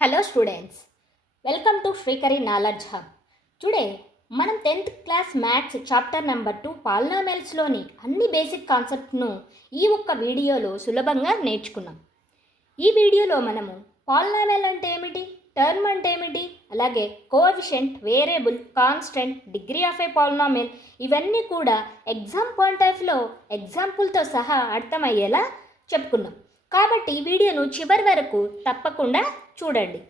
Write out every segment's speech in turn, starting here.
Hello students, welcome to Shrikari Knowledge Hub. Today మనం 10th class maths chapter number 2 పాలినామియల్స్లోని అన్ని basic కాన్సెప్ట్ను ఈ ఒక్క వీడియోలో సులభంగా నేర్చుకున్నాం. ఈ వీడియోలో మనము పాలినామియల్ అంటే ఏమిటి, టర్మ్ అంటే ఏమిటి, అలాగే coefficient, variable, constant, degree of a polynomial ఇవన్నీ కూడా ఎగ్జామ్ పాయింట్ ఆఫ్ వ్యూలో ఎగ్జాంపుల్తో సహా అర్థమయ్యేలా చెప్పుకున్నాం. కాబట్టి ఈ వీడియోను చివరి వరకు తప్పకుండా చూడండి.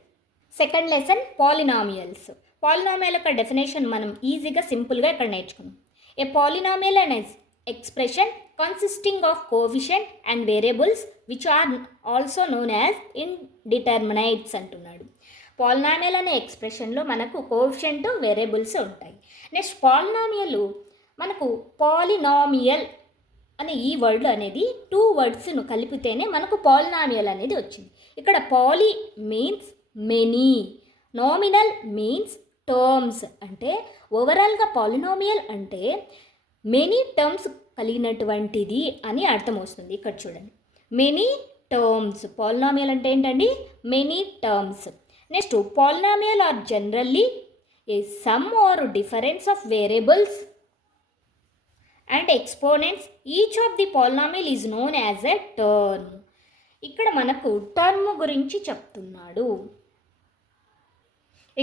Second lesson polynomials. పాలినామియల్ యొక్క డెఫినేషన్ మనం ఈజీగా సింపుల్గా ఇక్కడ నేర్చుకున్నాం. A polynomial and expression consisting of coefficient and variables which are also known as indeterminates అంటున్నాడు. పాలినామియల్ అనే ఎక్స్ప్రెషన్లో మనకు కోఎఫిషియంట్, వేరియబుల్స్ ఉంటాయి. నెక్స్ట్ పాలినామియల్ మనకు పాలినామియల్ అనే ఈ వర్డ్ అనేది 2 వర్డ్స్ను కలిపితేనే మనకు పాలినామియల్ అనేది వచ్చింది. ఇక్కడ పాలి means many, nominal means terms. అంటే ఓవరాల్గా పాలినామియల్ అంటే మెనీ టర్మ్స్ కలిగినటువంటిది అని అర్థం వస్తుంది. ఇక్కడ చూడండి, మెనీ టర్మ్స్. పాలినామియల్ అంటే ఏంటండి, many terms. Next polynomial are generally a sum or difference of variables and exponents. Each of the polynomial is known as a term. ఇక్కడ మనకు టర్మ్ గురించి చెప్తున్నాడు.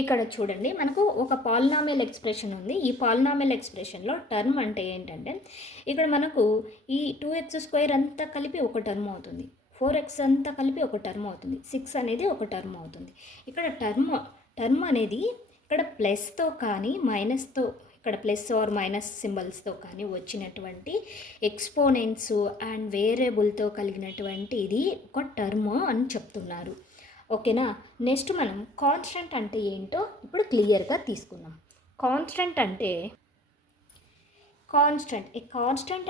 ఇక్కడ చూడండి, మనకు ఒక పాలినామియల్ ఎక్స్ప్రెషన్ ఉంది. ఈ పాలినామియల్ ఎక్స్ప్రెషన్లో టర్మ్ అంటే ఏంటంటే, ఇక్కడ మనకు ఈ 2x² అంతా కలిపి ఒక టర్మ్ అవుతుంది, 4x అంతా కలిపి ఒక టర్మ్ అవుతుంది, 6 అనేది ఒక టర్మ్ అవుతుంది. ఇక్కడ టర్మ్ అనేది ఇక్కడ ప్లస్తో కానీ మైనస్తో, ఇక్కడ ప్లస్ ఆర్ మైనస్ సింబల్స్తో కానీ వచ్చినటువంటి ఎక్స్పోనెంట్స్ అండ్ వేరియబుల్తో కలిగినటువంటి ఇది ఒక టర్మ్ అని చెప్తున్నారు. ఓకేనా. నెక్స్ట్ మనం కాన్స్టెంట్ అంటే ఏంటో ఇప్పుడు క్లియర్గా తీసుకుందాం. కాన్స్టెంట్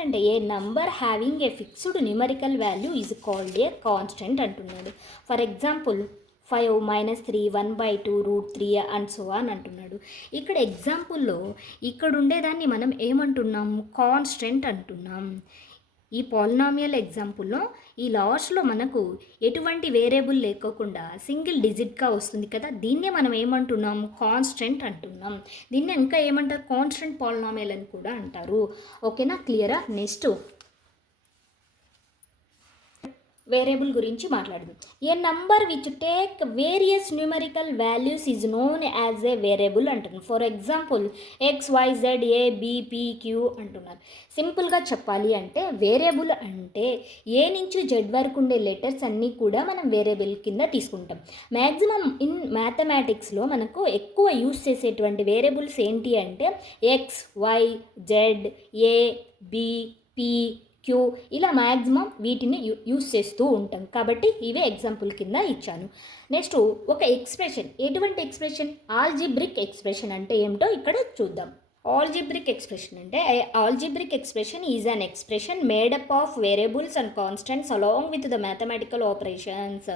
అంటే a number having a fixed numerical value is called a constant అంటున్నాడు. For example 5 - 3 1/2√3 and so on అంటున్నాడు. ఇక్కడ ఎగ్జాంపుల్లో ఇక్కడ ఉండేదాన్ని మనం ఏమంటున్నాం, కాన్స్టెంట్ అంటున్నాం. ఈ పాలినామియల్ ఎగ్జాంపుల్లో ఈ లాస్ట్లో మనకు ఎటువంటి వేరియబుల్ లేకోకుండా సింగిల్ డిజిట్గా వస్తుంది కదా, దీన్నే మనం ఏమంటున్నాం, కాన్స్టెంట్ అంటున్నాం. దీన్ని ఇంకా ఏమంటారు, కాన్స్టెంట్ పాలినామియల్ అని కూడా అంటారు. ఓకేనా, క్లియరా. నెక్స్ట్ వేరియబుల్ గురించి మాట్లాడదాం. A number which take various numerical values is known as a variable అంటున్నాం. ఫర్ ఎగ్జాంపుల్ XYZABPQ అంటున్నారు. సింపుల్గా చెప్పాలి అంటే వేరియబుల్ అంటే ఏ నుంచి జెడ్ వరకు ఉండే లెటర్స్ అన్నీ కూడా మనం వేరియబుల్ కింద తీసుకుంటాం. మ్యాక్సిమం ఇన్ మ్యాథమెటిక్స్లో మనకు ఎక్కువ యూస్ చేసేటువంటి వేరియబుల్స్ ఏంటి అంటే XYZABP క్యూ, ఇలా మ్యాక్సిమం వీటిని యూస్ చేస్తూ ఉంటాం. కాబట్టి ఇవే ఎగ్జాంపుల్ కింద ఇచ్చాను. నెక్స్ట్ ఒక ఎక్స్ప్రెషన్, ఎటువంటి ఎక్స్ప్రెషన్, ఆల్జిబ్రిక్ ఎక్స్ప్రెషన్ అంటే ఏమిటో ఇక్కడ చూద్దాం. ఆల్జిబ్రిక్ ఎక్స్ప్రెషన్ అంటే algebraic expression is an expression made up of variables and constants along with the mathematical operations.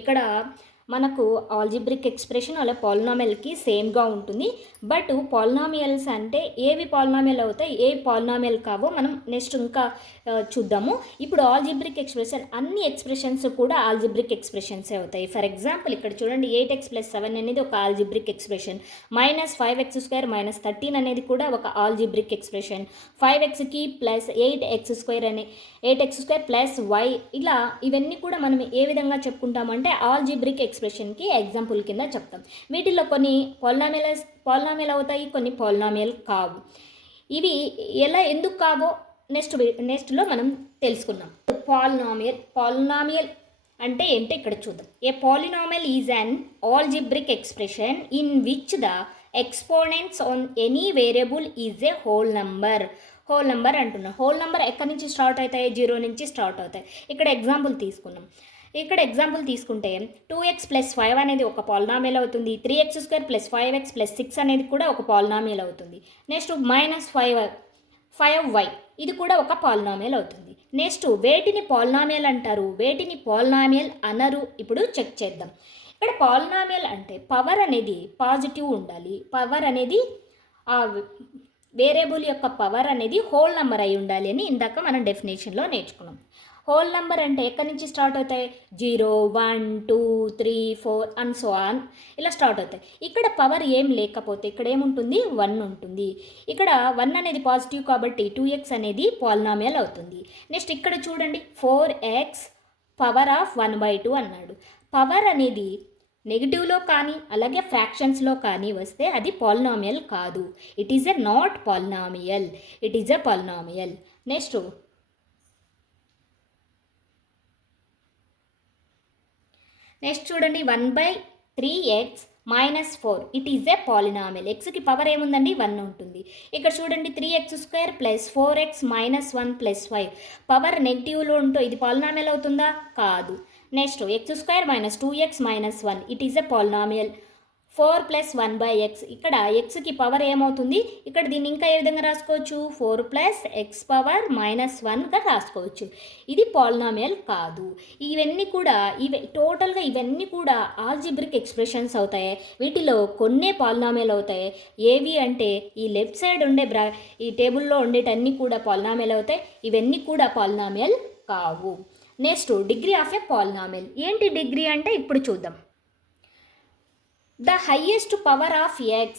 ఇక్కడ మనకు ఆల్జిబ్రిక్ ఎక్స్ప్రెషన్ అలా పాలినామియల్కి సేమ్గా ఉంటుంది. బట్ పాలినామియల్స్ అంటే ఏవి పాలినామియల్ అవుతాయి, ఏ పాలినామియల్ కావో మనం నెక్స్ట్ ఇంకా చూద్దాము. ఇప్పుడు ఆల్జిబ్రిక్ ఎక్స్ప్రెషన్ అన్ని ఎక్స్ప్రెషన్స్ కూడా ఆల్జిబ్రిక్ ఎక్స్ప్రెషన్సే అవుతాయి. ఫర్ ఎగ్జాంపుల్ ఇక్కడ చూడండి, 8x + 7 అనేది ఒక ఆల్జిబ్రిక్ ఎక్స్ప్రెషన్, -5x² - 13 అనేది కూడా ఒక ఆల్జిబ్రిక్ ఎక్స్ప్రెషన్, 5xకి +8x² అనే 8x² + y, ఇలా ఇవన్నీ కూడా మనం ఏ విధంగా చెప్పుకుంటామంటే ఆల్జిబ్రిక్ ఎక్స్ప్రెషన్కి ఎగ్జాంపుల్ కింద చెప్తాం. వీటిల్లో కొన్ని పాలినామియల్ అవుతాయి, కొన్ని పాలినామియల్ కావు. ఇవి ఎలా ఎందుకు కావో నెక్స్ట్లో మనం తెలుసుకున్నాం. పాలినామియల్ అంటే ఏంటో ఇక్కడ చూద్దాం. ఏ polynomial is an algebraic expression in which the exponents on any variable is a whole number అంటున్నాం. హోల్ నెంబర్ ఎక్కడి నుంచి స్టార్ట్ అవుతాయి, 0 నుంచి స్టార్ట్ అవుతాయి. ఇక్కడ ఎగ్జాంపుల్ తీసుకున్నాం. ఇక్కడ ఎగ్జాంపుల్ తీసుకుంటే 2x + 5 అనేది ఒక పాలినామియల్ అవుతుంది, 3x² + 5x + 6 అనేది కూడా ఒక పాలినామియల్ అవుతుంది. నెక్స్ట్ -5y ఇది కూడా ఒక పాలినామియల్ అవుతుంది. నెక్స్ట్ వేటిని పాలినామియల్ అంటారు, వేటిని పాలినామియల్ అనరు, ఇప్పుడు చెక్ చేద్దాం. ఇక్కడ పాలినామియల్ అంటే పవర్ అనేది పాజిటివ్ ఉండాలి, పవర్ అనేది వేరియబుల్ యొక్క పవర్ అనేది హోల్ నెంబర్ అయి ఉండాలి అని ఇందాక మనం డెఫినేషన్లో నేర్చుకున్నాం. హోల్ నెంబర్ అంటే ఎక్కడి నుంచి స్టార్ట్ అవుతాయి? 0, 1, 2, 3, 4 అండ్ సో ఆన్ ఇలా స్టార్ట్ అవుతాయి. ఇక్కడ పవర్ ఏం లేకపోతే ఇక్కడ ఏముంటుంది? 1 ఉంటుంది. ఇక్కడ 1 అనేది పాజిటివ్ కాబట్టి 2x అనేది పాలినామియల్ అవుతుంది. నెక్స్ట్ ఇక్కడ చూడండి 4x పవర్ ఆఫ్ 1/2 అన్నాడు. పవర్ అనేది నెగిటివ్లో కానీ అలాగే ఫ్రాక్షన్స్లో కానీ వస్తే అది పాలినామియల్ కాదు. It is a not polynomial. It is a polynomial. Next చూడండి 1/3x - 4 it is a polynomial. ఎక్స్కి పవర్ ఏముందండి? 1 ఉంటుంది. ఇక్కడ చూడండి 3x² + 4x - 1 + 5 పవర్ నెగిటివ్లో ఉంటూ ఇది పాలినామియల్ అవుతుందా? కాదు. Next x² - 2x - 1 it is a polynomial. 4 + 1/x ఇక్కడ xకి పవర్ ఏమవుతుంది? ఇక్కడ దీన్ని ఇంకా ఏ విధంగా రాసుకోవచ్చు? 4 + x పవర్ -1గా రాసుకోవచ్చు. ఇది పాలినామియల్ కాదు. ఇవన్నీ కూడా టోటల్గా ఇవన్నీ కూడా ఆల్జిబ్రిక్ ఎక్స్ప్రెషన్స్ అవుతాయి. వీటిలో కొన్నే పాలినామియల్ అవుతాయి. ఏవి అంటే ఈ లెఫ్ట్ సైడ్ ఉండే ఈ టేబుల్లో ఉండేటన్నీ కూడా పాలినామియల్ అవుతాయి. ఇవన్నీ కూడా పాలినామియల్ కావు. Next degree of a polynomial. ఏంటి డిగ్రీ అంటే ఇప్పుడు చూద్దాం. The highest power of x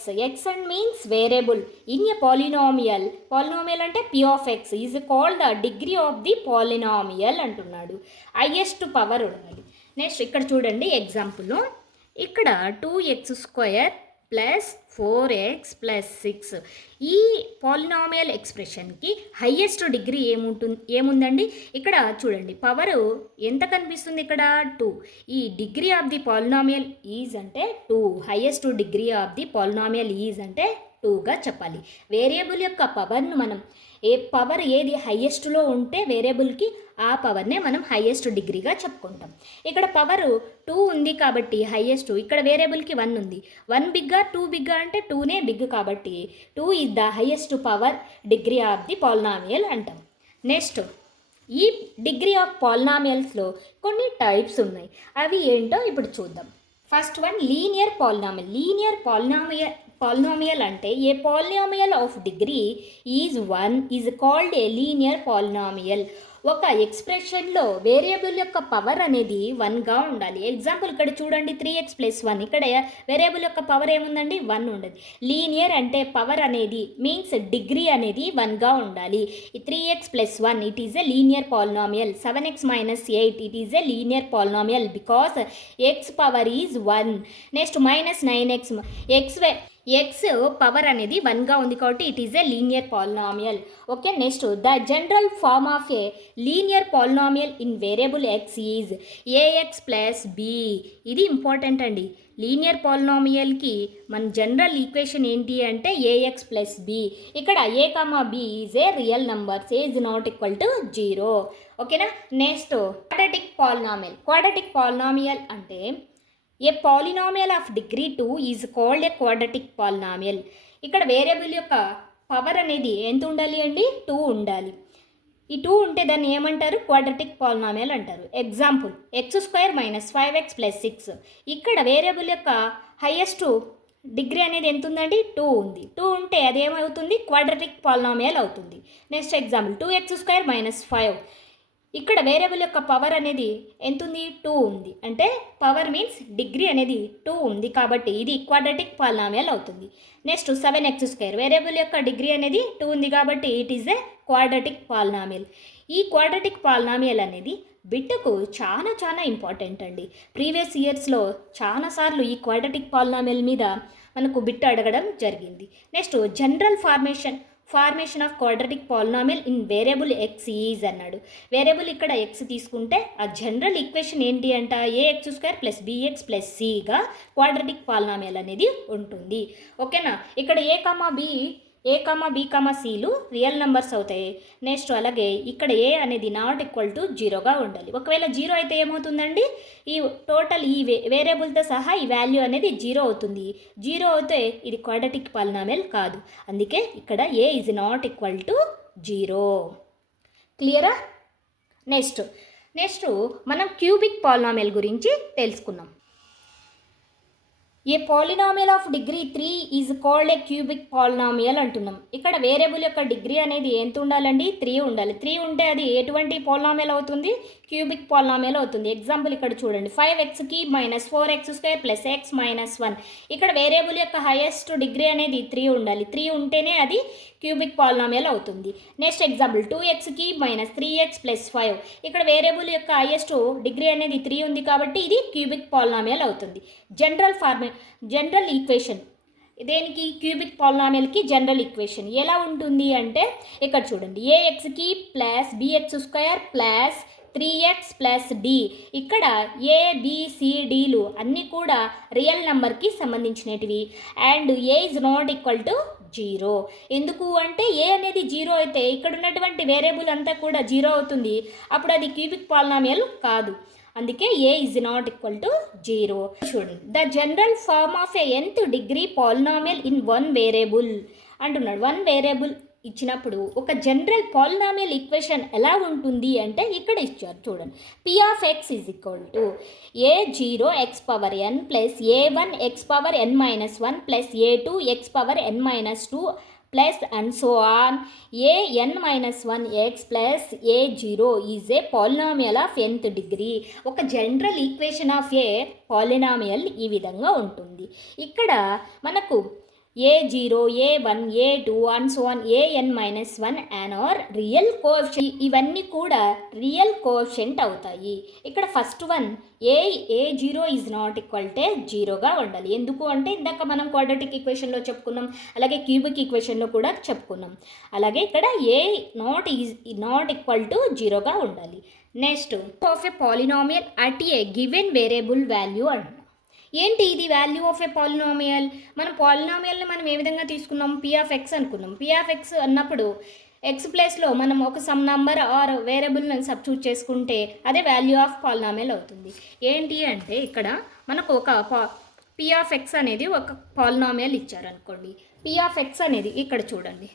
and means variable in a polynomial అంటే p of x is called the degree of the polynomial అంటున్నాడు. హైయెస్ట్ పవర్ ఉండాలి. నెక్స్ట్ ఇక్కడ చూడండి ఎగ్జాంపుల్. ఇక్కడ 2x² + 4x + 6 ఈ పాలినామియల్ ఎక్స్ప్రెషన్కి హైయెస్ట్ డిగ్రీ ఏముందండి? ఇక్కడ చూడండి పవర్ ఎంత కనిపిస్తుంది? ఇక్కడ 2. ఈ degree of the polynomial is అంటే 2. Highest degree of the polynomial is అంటే 2గా చెప్పాలి. వేరియబుల్ యొక్క పవర్ను మనం పవర్ ఏది హైయెస్ట్లో ఉంటే వేరియబుల్కి ఆ పవర్నే మనం హైయెస్ట్ డిగ్రీగా చెప్పుకుంటాం. ఇక్కడ పవర్ 2 ఉంది కాబట్టి హైయెస్ట్. ఇక్కడ వేరియబుల్కి 1 ఉంది. 1 బిగ్గా 2 బిగ్గా అంటే 2నే బిగ్ కాబట్టి 2 is the highest power degree of the polynomial అంటాం. నెక్స్ట్ ఈ డిగ్రీ ఆఫ్ పాలినామియల్స్లో కొన్ని టైప్స్ ఉన్నాయి. అవి ఏంటో ఇప్పుడు చూద్దాం. First one linear polynomial. Linear polynomial అంటే a polynomial of degree is 1 is called a linear polynomial. ఒక ఎక్స్ప్రెషన్లో వేరియబుల్ యొక్క పవర్ అనేది 1గా ఉండాలి. ఎగ్జాంపుల్ ఇక్కడ చూడండి 3x + 1 ఇక్కడ వేరియబుల్ యొక్క పవర్ ఏముందండి? 1 ఉండదు. లీనియర్ అంటే పవర్ అనేది మీన్స్ డిగ్రీ అనేది 1గా ఉండాలి. 3x + 1 it is a linear polynomial. 7x - 8 it is a linear polynomial because x power is 1. Next -9x x power అనేది 1గా ఉంది కాబట్టి it is a linear polynomial. Okay. Next the general form of a linear polynomial in variable x is ax + b. ఇది important అండి. Linear పాలినామియల్కి మన general equation ఏంటి అంటే ax + b. ఇక్కడ a, b is a real numbers. a is not equal to 0. ఓకేనా. Next quadratic polynomial. Quadratic polynomial అంటే a polynomial of degree 2 is called a quadratic polynomial. ఇక్కడ variable యొక్క power అనేది ఎంత ఉండాలి అండి? 2 ఉండాలి. ఈ 2 ఉంటే దాన్ని ఏమంటారు? క్వాడ్రాటిక్ పాలినామియల్ అంటారు. ఎగ్జాంపుల్ x² - 5x + 6 ఇక్కడ వేరియబుల్ యొక్క హైయెస్ట్ డిగ్రీ అనేది ఎంత ఉందండి? 2 ఉంది. 2 ఉంటే అది ఏమవుతుంది? క్వాడ్రాటిక్ పాలినామియల్ అవుతుంది. నెక్స్ట్ ఎగ్జాంపుల్ 2x² - 5 ఇక్కడ వేరియబుల్ యొక్క పవర్ అనేది ఎంత ఉంది? 2 ఉంది. అంటే పవర్ మీన్స్ డిగ్రీ అనేది 2 ఉంది కాబట్టి ఇది క్వాడ్రాటిక్ పాలినామియల్ అవుతుంది. నెక్స్ట్ 7x² వేరియబుల్ యొక్క డిగ్రీ అనేది 2 ఉంది కాబట్టి it is a quadratic polynomial. ఈ క్వాడ్రాటిక్ పాలినామియల్ అనేది బిట్కు చాలా ఇంపార్టెంట్ అండి. ప్రీవియస్ ఇయర్స్లో చాలాసార్లు ఈ క్వాడ్రాటిక్ పాలినామియల్ మీద మనకు బిట్ అడగడం జరిగింది. Next general formation of quadratic polynomial in variable x is అన్నాడు. వేరియబుల్ ఇక్కడ x తీసుకుంటే ఆ జనరల్ ఈక్వేషన్ ఏంటి అంట? ax² + bx + cగా క్వాడ్రాటిక్ పాలినామియల్ అనేది ఉంటుంది. ఓకేనా. ఇక్కడ a, b, cలు రియల్ నెంబర్స్ అవుతాయి. నెక్స్ట్ అలాగే ఇక్కడ a అనేది నాట్ ఈక్వల్ టు 0గా ఉండాలి. ఒకవేళ 0 అయితే ఏమవుతుందండి? ఈ టోటల్ ఈ వేరియబుల్తో సహా ఈ వాల్యూ అనేది 0 అవుతుంది. 0 అవుతే ఇది క్వాడ్రాటిక్ పాలినామియల్ కాదు. అందుకే ఇక్కడ a is not equal to 0. క్లియరా? నెక్స్ట్ మనం క్యూబిక్ పాలినామియల్ గురించి తెలుసుకున్నాం. A polynomial of degree 3 is called a cubic polynomial అంటున్నాం. ఇక్కడ వేరియబుల్ యొక్క డిగ్రీ అనేది ఎంత ఉండాలండి? 3 ఉండాలి. 3 ఉంటే అది ఎటువంటి పాలినామియల్ అవుతుంది? క్యూబిక్ పాలినామియల్ అవుతుంది. ఎగ్జాంపుల్ ఇక్కడ చూడండి, 5x³ - 4x² + x - 1. ఇక్కడ వేరియబుల్ యొక్క హైయెస్ట్ డిగ్రీ అనేది 3 ఉండాలి. 3 ఉంటేనే అది క్యూబిక్ పాలినామియల్ అవుతుంది. Next example 2x³ - 3x + 5. ఇక్కడ వేరియబుల్ యొక్క హైయెస్ట్ డిగ్రీ అనేది 3 ఉంది కాబట్టి ఇది క్యూబిక్ పాలినామియల్ అవుతుంది. జనరల్ ఈక్వేషన్ దేనికి? క్యూబిక్ పాలినామియల్కి జనరల్ ఈక్వేషన్ ఎలా ఉంటుంది అంటే ఇక్కడ చూడండి, ax³ + bx² + 3x + d. ఇక్కడ a b c dలు అన్నీ కూడా రియల్ నెంబర్కి సంబంధించినటివి. And a is not equal to 0. ఎందుకు అంటే a అనేది 0 అయితే ఇక్కడ ఉన్నటువంటి వేరియబుల్ అంతా కూడా 0 అవుతుంది. అప్పుడు అది క్యూబిక్ పాలినామియల్ కాదు. అందుకే a is not equal to 0. చూడండి, the general form of a nth degree polynomial in one variable అంటున్నాడు. వన్ వేరియబుల్ ఇచ్చినప్పుడు ఒక జనరల్ పాలినామియల్ ఈక్వేషన్ ఎలా ఉంటుంది అంటే ఇక్కడ ఇచ్చారు చూడండి, p of x is equal to a0x⁴n + a1x⁴n - 1 + a2x⁴n - 2 plus and so on. an-1x plus a0 is a polynomial of nth degree. ఒక general equation of a polynomial ఈ విధంగా ఉంటుంది. ఇక్కడ మనకు a0, a1, a2 and so on, an-1 and or real coefficient. ఇవన్నీ కూడా real coefficient అవుతాయి. ఇక్కడ first one a0 is not equal to 0గా ఉండాలి. ఎందుకు అంటే ఇందాక మనం క్వాడ్రాటిక్ ఈక్వేషన్లో చెప్పుకున్నాం, అలాగే క్యూబిక్ ఈక్వేషన్లో కూడా చెప్పుకున్నాం. అలాగే ఇక్కడ a నాట్ ఈక్వల్ టు 0గా ఉండాలి. Next of a polynomial at a given variable value అంటున్నాం. ఏంటి ఇది? Value of a polynomial. పాలినామియల్ని మనం ఏ విధంగా తీసుకున్నాం? p ఆఫ్ x అనుకున్నాం. p ఆఫ్ x అన్నప్పుడు x ప్లేస్లో మనం ఒక సమ్ నంబర్ ఆర్ వేరియబుల్ని సబ్స్టిట్యూట్ చేసుకుంటే అదే వాల్యూ ఆఫ్ పాలినామియల్ అవుతుంది. ఏంటి అంటే ఇక్కడ మనకు ఒక p ఆఫ్ x అనేది ఒక పాలినామియల్ ఇచ్చారనుకోండి. p ఆఫ్ x అనేది ఇక్కడ చూడండి,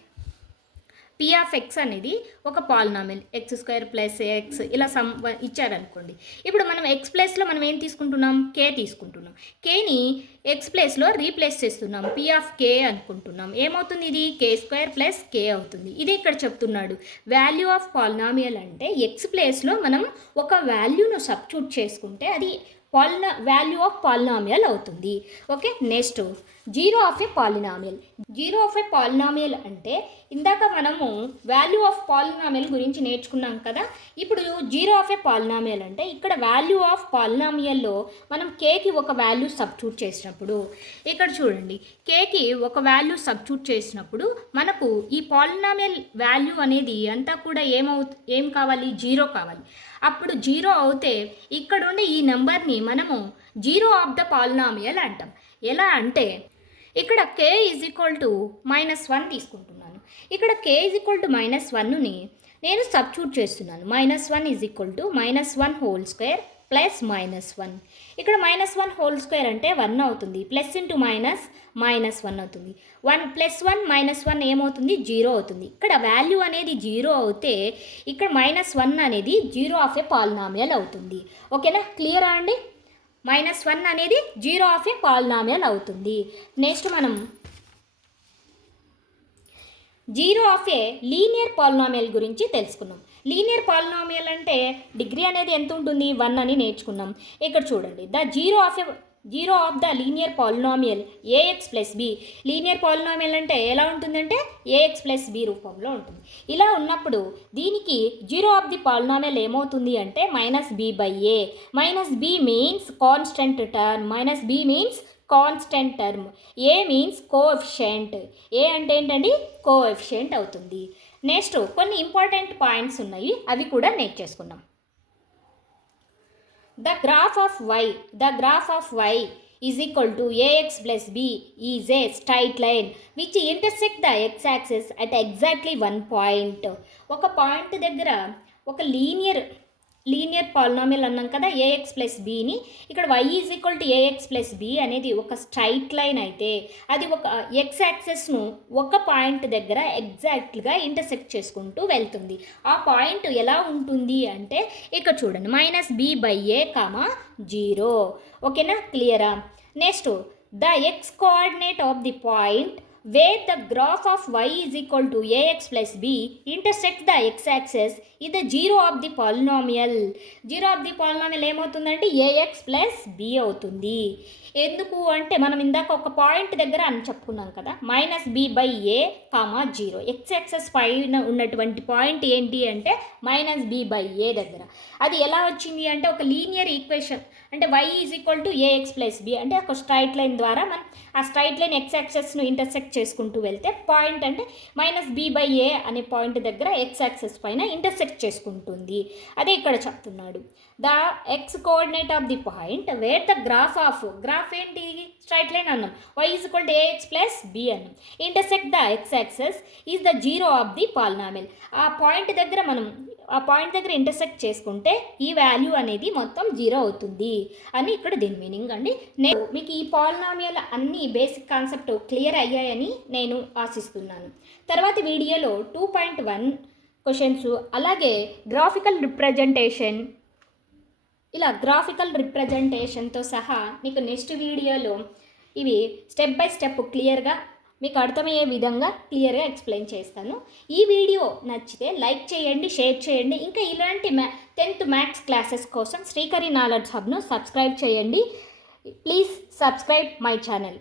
p ఆఫ్ x అనేది ఒక పాలినామియల్ x² + x ఇలా సమ్ ఇచ్చారనుకోండి. ఇప్పుడు మనం x ప్లేస్లో మనం ఏం తీసుకుంటున్నాం? k తీసుకుంటున్నాం. kని x ప్లేస్లో రీప్లేస్ చేస్తున్నాం, p ఆఫ్ k అనుకుంటున్నాం. ఏమవుతుంది? ఇది k² + k అవుతుంది. ఇది ఇక్కడ చెప్తున్నాడు. వాల్యూ ఆఫ్ పాలినామియల్ అంటే x ప్లేస్లో మనం ఒక వాల్యూను సబ్స్టిట్యూట్ చేసుకుంటే అది వాల్యూ ఆఫ్ పాలినామియల్ అవుతుంది. Okay, next zero of a polynomial. Zero of a polynomial అంటే ఇందాక మనము వాల్యూ ఆఫ్ పాలినామియల్ గురించి నేర్చుకున్నాం కదా. ఇప్పుడు జీరో ఆఫ్ ఏ పాలినామియల్ అంటే ఇక్కడ వాల్యూ ఆఫ్ పాలినామియల్లో మనం కేకి ఒక వాల్యూ సబ్స్టిట్యూట్ చేసినప్పుడు ఇక్కడ చూడండి, కేకి ఒక వాల్యూ సబ్స్టిట్యూట్ చేసినప్పుడు మనకు ఈ పాలినామియల్ వాల్యూ అనేది అంతా కూడా ఏం కావాలి? 0 కావాలి. అప్పుడు 0 అవుతే ఇక్కడ ఉండే ఈ నెంబర్ని మనము జీరో ఆఫ్ ద పాలినామియల్ అంటాం. ఎలా అంటే ఇక్కడ k -1 తీసుకుంటున్నాను. ఇక్కడ k -1ని నేను సబ్స్టిట్యూట్ చేస్తున్నాను. -1 -1 హోల్ స్క్వేర్ ప్లస్ -1. ఇక్కడ -1 హోల్ స్క్వేర్ అంటే 1 అవుతుంది. ప్లస్ ఇంటూ మైనస్ -1 అవుతుంది. 1 + 1 -1 ఏమవుతుంది? 0 అవుతుంది. ఇక్కడ వాల్యూ అనేది 0 అవుతే ఇక్కడ -1 అనేది జీరో ఆఫ్ ఏ పాలినామియల్ అవుతుంది. ఓకేనా? క్లియరా అండి? -1 అనేది జీరో ఆఫ్ ఏ పాలినామియల్ అవుతుంది. నెక్స్ట్ మనం zero of a linear polynomial గురించి తెలుసుకున్నాం. లీనియర్ పాలినామియల్ అంటే డిగ్రీ అనేది ఎంత ఉంటుంది? 1 అని నేర్చుకున్నాం. ఇక్కడ చూడండి, zero of the linear polynomial ax + b. Linear polynomial అంటే ఎలా ఉంటుందంటే ax + b రూపంలో ఉంటుంది. ఇలా ఉన్నప్పుడు దీనికి జీరో ఆఫ్ ది పాలినామియల్ ఏమవుతుంది అంటే -b/a. -b means constant term, -b means constant term, a means coefficient. a అంటే ఏంటండి? కోఎఫిషియంట్ అవుతుంది. నెక్స్ట్ కొన్ని ఇంపార్టెంట్ పాయింట్స్ ఉన్నాయి, అవి కూడా నేర్చేసుకున్నాం. The graph of y is equal to ax plus b is a straight line which intersect the x-axis at exactly one point. ఒక point దగ్గర ఒక లీనియర్ పాలినామియల్ అన్నాం కదా, ax + bని. ఇక్కడ y is equal to ax + b అనేది ఒక straight line అయితే అది ఒక x యాక్సెస్ను ఒక పాయింట్ దగ్గర ఎగ్జాక్ట్గా ఇంటర్సెక్ట్ చేసుకుంటూ వెళ్తుంది. ఆ పాయింట్ ఎలా ఉంటుంది అంటే ఇక్కడ చూడండి, -b/a, 0. ఓకేనా? క్లియరా? Next the x coordinate of the point where the graph of y is equal to ax plus b intersects the x-axis is the zero of the polynomial. Zero of the polynomial ఏమవుతుందంటే ax plus b అవుతుంది. ఎందుకు అంటే మనం ఇందాక ఒక point దగ్గర అని చెప్పుకున్నాం కదా, minus B by A comma zero. X పైన ఉన్నటువంటి పాయింట్ ఏంటి అంటే మైనస్ బి బై ఏ దగ్గర. అది ఎలా వచ్చింది అంటే ఒక లీనియర్ ఈక్వేషన్, అంటే y is equal to AX plus B, అంటే ఒక స్ట్రైట్ లైన్ ద్వారా మనం ఆ స్ట్రైట్ లైన్ ఎక్స్ యాక్సెస్ను ఇంటర్సెక్ట్ చేసుకుంటూ వెళ్తే పాయింట్ అంటే మైనస్ బి బై ఏ అనే పాయింట్ దగ్గర ఎక్స్ యాక్సెస్ పైన ఇంటర్సెక్ట్ చేసుకుంటుంది. అదే ఇక్కడ చెప్తున్నాడు. The x coordinate of the point where the graph ఏంటి, స్ట్రైట్ లైన్ అన్నాం, y is equal to AX plus b అన్నాం, intersect the x axis is the zero of the polynomial. ఆ point దగ్గర ఇంటర్సెక్ట్ చేసుకుంటే ఈ వాల్యూ అనేది మొత్తం zero అవుతుంది అని ఇక్కడ దీని మీనింగ్ అండి. నేను మీకు ఈ పాలినామియల్ అన్ని బేసిక్ కాన్సెప్ట్ క్లియర్ అయ్యాయని నేను ఆశిస్తున్నాను. తర్వాత వీడియోలో 2.1 క్వశ్చన్స్, అలాగే గ్రాఫికల్ రిప్రజెంటేషన్తో సహా మీకు నెక్స్ట్ వీడియోలో ఇవి స్టెప్ బై స్టెప్ క్లియర్గా మీకు అర్థమయ్యే విధంగా క్లియర్గా ఎక్స్ప్లెయిన్ చేస్తాను. ఈ వీడియో నచ్చితే లైక్ చేయండి, షేర్ చేయండి. ఇంకా ఇలాంటి 10th మ్యాథ్స్ క్లాసెస్ కోసం శ్రీకరి నాలెడ్జ్ హబ్ను సబ్స్క్రైబ్ చేయండి. Please subscribe my channel.